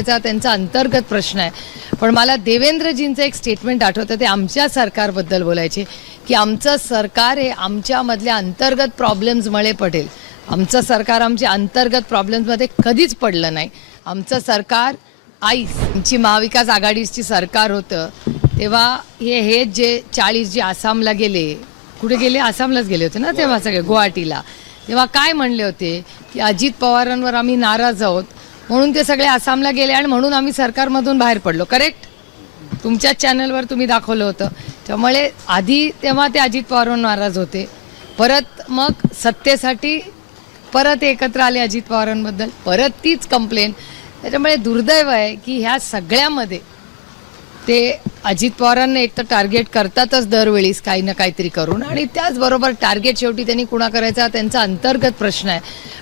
करायचा त्यांचा अंतर्गत प्रश्न आहे. पण मला देवेंद्रजींचं एक स्टेटमेंट आठवतं ते आमच्या सरकारबद्दल बोलायचे की आमचं सरकार हे आमच्यामधल्या अंतर्गत प्रॉब्लेम्समुळे पडेल. आमचं सरकार आमच्या अंतर्गत प्रॉब्लेम्समध्ये कधीच पडलं नाही. आमचं सरकार आईस आमची महाविकास आघाडीची सरकार होतं. तेव्हा हे हे जे चाळीस जे आसामला गेले कुठे गेले? आसामलाच गेले होते ना तेव्हा सगळे गुवाहाटीला. तेव्हा काय म्हणले होते? की अजित पवारांवर आम्ही नाराज आहोत. म्हणून ते सगळे आसामला गेले आणि म्हणून आम्ही सरकारमधून बाहेर पडलो. करेक्ट तुमच्याच चॅनलवर तुम्ही दाखवलं होतं. त्यामुळे आधी तेव्हा ते अजित पवार नाराज होते. परत मग सत्तेसाठी परत एकत्र आले अजित पवारांबद्दल. परत तीच कंप्लेन त्याच्यामुळे दुर्दैव आहे की ह्या सगळ्यामध्ये ते अजित पवारांना एक तर टार्गेट करतातच दरवेळीस काही ना काहीतरी करून आणि त्याचबरोबर टार्गेट शेवटी त्यांनी कुणा करायचा त्यांचा अंतर्गत प्रश्न आहे.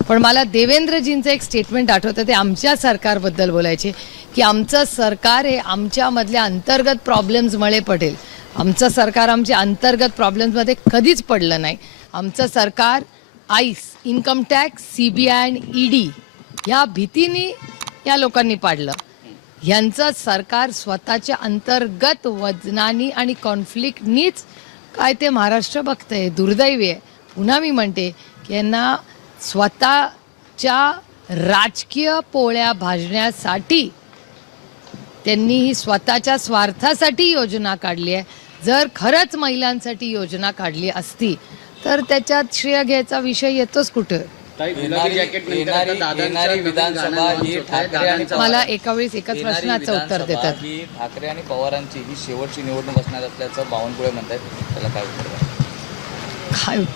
पण मला देवेंद्रजींचं एक स्टेटमेंट आठवतं ते आमच्या सरकारबद्दल बोलायचे की आमचं सरकार हे आमच्यामधल्या अंतर्गत प्रॉब्लेम्समुळे पडेल. आमचं सरकार आमच्या अंतर्गत प्रॉब्लेम्समध्ये कधीच पडलं नाही. आमचं सरकार ice income tax C B I E D ह्या भीतीने या लोकांनी पाडलं. यांचं सरकार स्वतःच्या अंतर्गत वजनानी आणि कॉन्फ्लिक्टनीच काय ते महाराष्ट्र बघतंय दुर्दैवी आहे. पुन्हा मी म्हणते की यांना स्वतःच्या राजकीय पोळ्या भाजण्यासाठी त्यांनी ही स्वतःच्या स्वार्थासाठी योजना काढली आहे. जर खरंच महिलांसाठी योजना काढली असती तर त्याच्यात श्रेय घ्यायचा विषय येतोच कुठं? ही मला एका वेळेस एकाच प्रश्नाचं उत्तर देतात. ही ठाकरे आणि पवारांची ही शेवटची निवडणूक असणार असल्याचं बावनकुळे म्हणतात त्याला काय उत्तर? काय उत्तर?